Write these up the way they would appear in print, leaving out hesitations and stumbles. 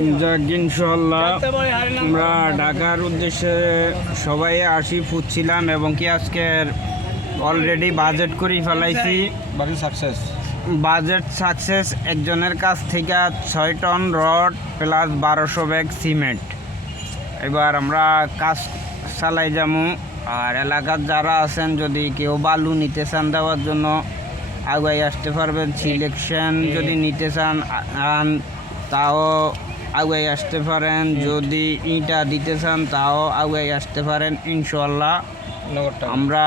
যাক ইনশাল্লাহ আমরা ঢাকার উদ্দেশ্যে সবাই আসি ফুটছিলাম এবং কি আজকের অলরেডি বাজেট করে ফেলাইছি। বাজেট সাকসেস একজনের কাছ থেকে 6 ton rod plus 1200 bag cement. এবার আমরা কাজ চালাই যাবো। আর এলাকার যারা আছেন যদি কেউ বালু নিতে চান দেওয়ার জন্য আগুয়াই আসতে পারবেন। সিলেকশন যদি নিতে চান তাও আগুয়াই আসতে পারেন। যদি ইটা দিতে চান তাও আগুয়াই আসতে পারেন। ইনশাল্লাহ আমরা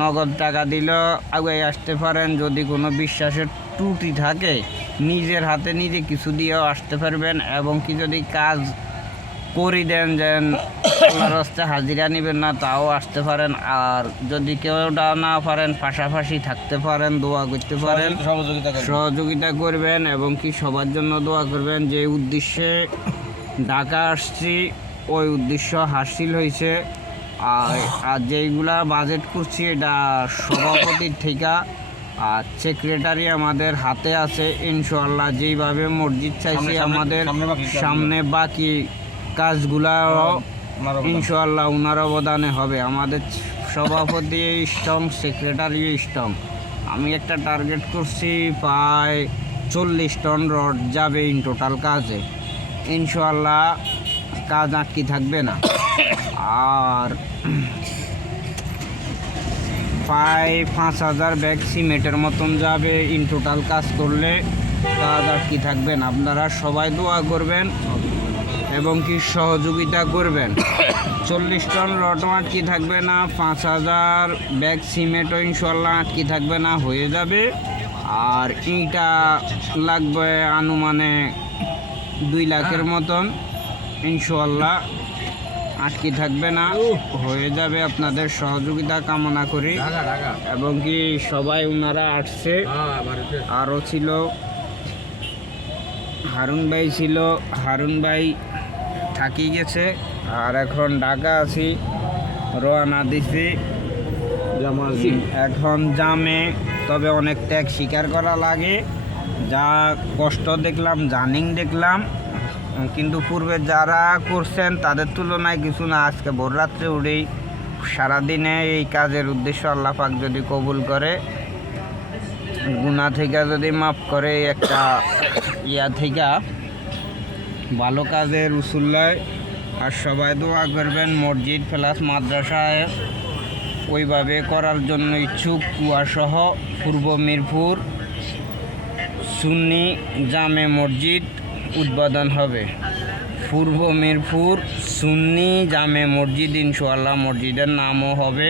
নগদ টাকা দিলেও আগুয়াই আসতে পারেন। যদি কোনো বিশ্বাসের ত্রুটি থাকে নিজের হাতে নিজে কিছু দিয়েও আসতে পারবেন। এবং কি যদি কাজ করে দেন যেন আল্লাহর রাস্তায় হাজিরা নেবেন না তাও আসতে পারেন। আর যদি কেউ না পারেন পাশাপাশি থাকতে পারেন, দোয়া করতে পারেন, সহযোগিতা করবেন এবং কি সবার জন্য দোয়া করবেন। যে উদ্দেশ্যে ঢাকা আসছি ওই উদ্দেশ্য হাসিল হয়েছে। আর যেইগুলা বাজেট করছি এটা সভাপতির থেকে আর সেক্রেটারি আমাদের হাতে আছে। ইনশাল্লাহ যেইভাবে মসজিদ চাইছি আমাদের সামনে বাকি কাজগুলাও ইনশাল্লাহ ওনার অবদানে হবে। আমাদের সভাপতি স্ট্রং, সেক্রেটারি স্ট্রং। আমি একটা টার্গেট করছি প্রায় 40 টন রড যাবে ইন টোটাল কাজে। ইনশাল্লাহ কাজ আটকে থাকবে না। আর প্রায় 5000 ব্যাগ সিমেন্টের মতন যাবে ইন টোটাল কাজ করলে। কাজ আটকে থাকবেন। আপনারা সবাই দোয়া করবেন এবং কি সহযোগিতা করবেন। 40 টন রডও আটকে থাকবে না, 5000 ব্যাগ সিমেন্টও ইনশাল্লাহ আটকে থাকবে না, হয়ে যাবে। আর ইটা লাগবে আনুমানে 2 লাখের মতন। ইনশাল্লাহ আটকে থাকবে না, হয়ে যাবে। আপনাদের সহযোগিতা কামনা করি এবং কি সবাই ওনারা আসছে। আরও ছিল হারুন ভাই ছিল, হারুন ভাই থাকি গেছে। আর এখন ঢাকা আছি, রওনা দিছি এখন জামে। তবে অনেক ত্যাগ স্বীকার করা লাগে। যা কষ্ট দেখলাম, জার্নিং দেখলাম, কিন্তু পূর্বে যারা করছেন তাদের তুলনায় কিছু না। আজকে ভোররাত্রে উঠেই সারাদিনে এই কাজের উদ্দেশ্য আল্লাহ পাক যদি কবুল করে, গুনাহ থেকে যদি মাফ করে, একটা থেকে ভালো কাজের উসুল্লায়। আর সবাই দোয়া করবেন মসজিদ প্লাস মাদ্রাসায় ওইভাবে করার জন্য ইচ্ছুক। কুয়াসহ পূর্ব মিরপুর সুন্নি জামে মসজিদ উদ্বোধন হবে। পূর্ব মিরপুর সুন্নি জামে মসজিদ ইনশাআল্লাহ মসজিদের নামও হবে।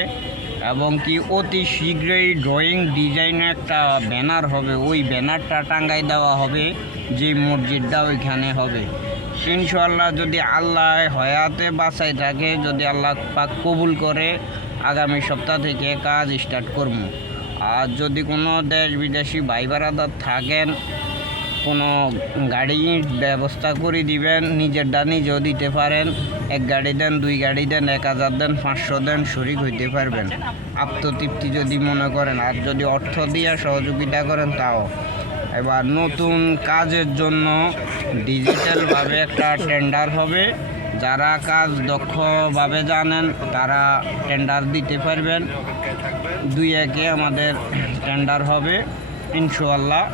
এবং কি অতি শীঘ্রই ড্রয়িং ডিজাইনের একটা ব্যানার হবে, ওই ব্যানারটা টাঙ্গাই দেওয়া হবে যে মসজিদটা ওইখানে হবে। ইনশাআল্লাহ যদি আল্লাহ হয়াতে বাঁচাই থাকে, যদি আল্লাহ পাক কবুল করে, আগামী সপ্তাহ থেকে কাজ স্টার্ট করব। আর যদি কোনো দেশ বিদেশি ভাই বারাদার থাকেন, কোনো গাড়ির ব্যবস্থা করে দিবেন, নিজেরটা নিজেও দিতে পারেন। 1 গাড়ি দেন, 2 গাড়ি দেন, 1000 দেন, 500 দেন, শরিক হইতে পারবেন আত্মতৃপ্তি যদি মনে করেন। আর যদি অর্থ দিয়ে সহযোগিতা করেন তাও। এবার নতুন কাজের জন্য ডিজিটালভাবে একটা টেন্ডার হবে। যারা কাজ দক্ষভাবে জানেন তারা টেন্ডার দিতে পারবেন। 2-1 আমাদের টেন্ডার হবে ইনশাআল্লাহ।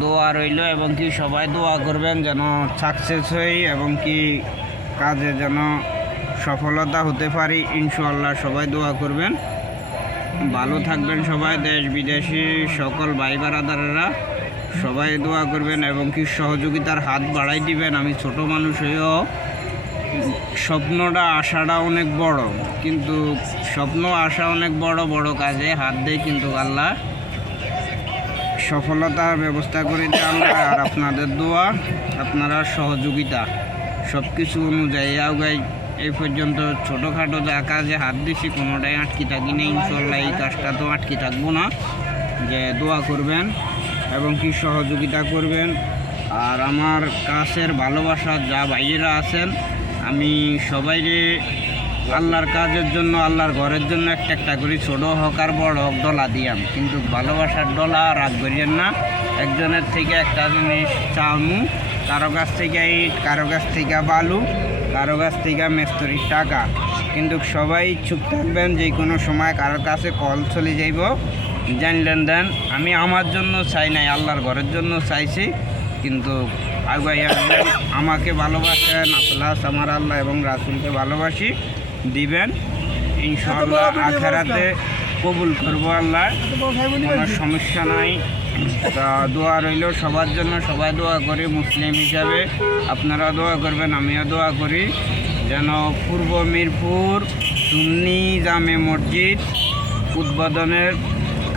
দোয়া রইল এবং কি সবাই দোয়া করবেন যেন সাকসেস হই এবং কি কাজে যেন সফলতা হতে পারি। ইনশাআল্লাহ সবাই দোয়া করবেন। ভালো থাকবেন সবাই, দেশ বিদেশি সকল ভাই বারাদারেরা সবাই দোয়া করবেন এবং কি সহযোগিতার হাত বাড়াই দিবেন। আমি ছোট মানুষ হয়েও স্বপ্নটা আশাটা অনেক বড়, কিন্তু স্বপ্ন আশা অনেক বড় বড় কাজে হাত দেয়, কিন্তু আল্লাহ সফলতার ব্যবস্থা করে দেন। আর আপনাদের দোয়া, আপনারা সহযোগিতা সব কিছু অনুযায়ী আগাই এই পর্যন্ত ছোটোখাটো যা কাজে হাত দিছি কোনোটাই আটকে থাকি না। ইনশাল্লাহ এই কাজটা তো আটকে থাকবো না। যে দোয়া করবেন এবং কি সহযোগিতা করবেন। আর আমার কাছের ভালোবাসার যা ভাইয়েরা আছেন আমি সবাইরে আল্লাহর কাজের জন্য, আল্লাহর ঘরের জন্য একটা একটা করে ছোট হোক আর বড় হোক ডলা দিয়াম, কিন্তু ভালোবাসার ডলা রাগ করিয়েন না। একজনের থেকে একটা জিনিস চাউনু, কারো কাছ থেকে ইট, কারো কাছ থেকে বালু, কারো কাছ থেকে মেস্তরির টাকা, কিন্তু সবাই চুপ থাকবেন। যে কোনো সময় কারোর কাছে কল চলে যাইব, জানলেন দেন আমি আমার জন্য চাই নাই, আল্লাহর ঘরের জন্য চাইছি। কিন্তু আগাই আসবেন, আমাকে ভালোবাসেন, প্লাস আমার আল্লাহ এবং রাসূলকে ভালোবাসি, দিবেন ইনশাআল্লাহ। আখেরাতে কবুল করবো আল্লাহ, কোনো সমস্যা নাই। তা দোয়া রইল সবার জন্য, সবাই দোয়া করি। মুসলিম হিসাবে আপনারা দোয়া করবেন, আমিও দোয়া করি যেন পূর্ব মিরপুর সুন্নি জামে মসজিদ উদ্বোধনের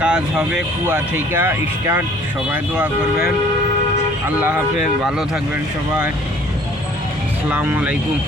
কাজ হবে, কুয়া থেকে স্টার্ট। সবাই দোয়া করবেন। আল্লাহ হাফেজ, ভালো থাকবেন সবাই। আসসালামু আলাইকুম।